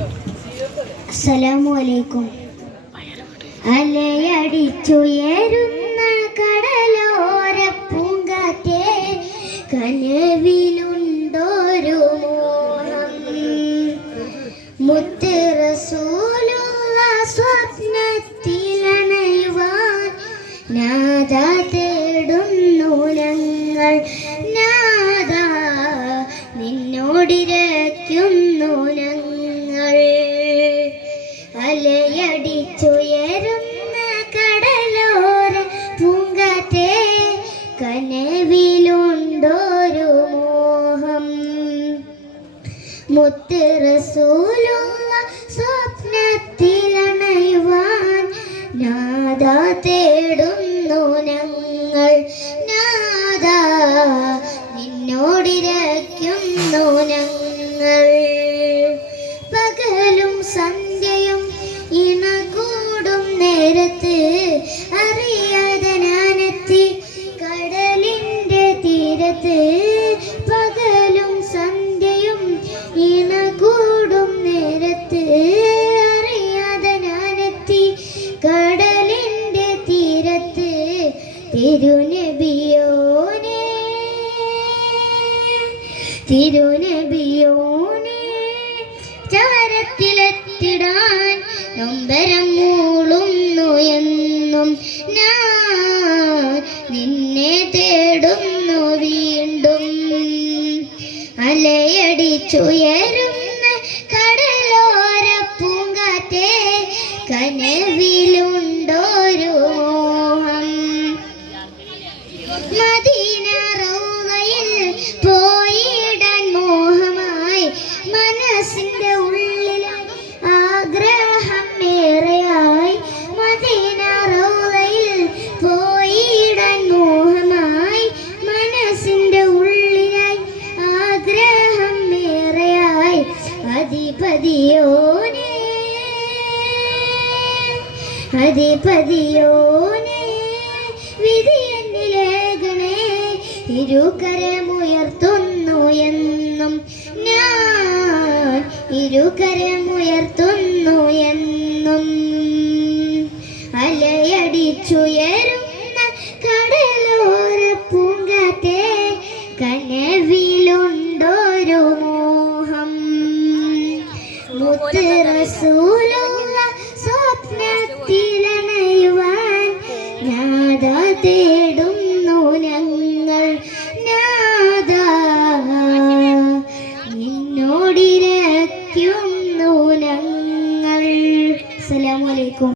അസ്സലാമു അലൈക്കും. അലയടിച്ചുയരുന്ന കടലോര പൂങ്കാറ്റേ, കനവിലുണ്ടൊരു മോഹം. മുത്ത് റസൂലുള്ള സ്വപ്നത്തിലണയുവാൻ നാദാ തേടുന്നു ഞങ്ങൾ. നാദാ നിന്നോടിരയ്ക്കുന്നു ഞങ്ങൾ. അലയടിച്ചുയരുന്ന കടലോര പൂങ്കാറ്റേ, കനവിലുണ്ടൊരു മോഹം. മുത്ത് റസൂലുള്ള സ്വപ്നത്തിലണയുവാൻ നാദാ തേടുന്നു ഞങ്ങൾ. നാദാ നിന്നോടിരയ്ക്കുന്നു ഞങ്ങൾ. പകലും സന്ധ്യയും ഇണകൂടും നേരത്ത് അറിയാതെ ഞാനെത്തി കടലിൻ്റെ തീരത്ത്. പകലും സന്ധ്യയും ഇണകൂടും നേരത്ത് അറിയാതെ ഞാനെത്തി കടലിൻ്റെ തീരത്ത്. തിരുനബിയോനെ തിരുനബിയോനെ ചാരത്തിലെത്തിടാൻ നൊമ്പരം മൂളുന്നു എന്നും ഞാൻ നിന്നെ തേടുന്നു വീണ്ടും. അലയടിച്ചുയരുന്ന കടലോര പൂങ്കാറ്റേ, കനവിലുണ്ടൊരു മോഹം. മദീന റൗളയിൽ പോയിടാൻ മോഹമായി മനസ്സിൻ്റെ ഉള്ളിൽ ആഗ്രഹം ഏറെയായി. മദീന റൗളയിൽ പോയിടാൻ മോഹമായി മനസ്സിൻ്റെ ഉള്ളിലായി ആഗ്രഹം ഏറെയായി. അധിപതിയോനെ അധിപതിയോനെ വിധി എന്നിലേഖനെ ഇരുകരമുയർത്തുന്നു എന്നും ഞാൻ ഇരുകരമുയർത്തുന്നു എന്നും. അലയടിച്ചുയരുന്ന കടലോര പൂങ്കാറ്റേ, കനവിലുണ്ടൊരു മോഹം. മുത്ത് റസൂലുള്ള സ്വപ്നത്തിലണയുവാൻ നാദാ തേടുന്നു ഞങ്ങൾ. നാദാ നിന്നോടിരയ്ക്കുന്നു ഞങ്ങൾ. അസ്സലാമു അലൈക്കും.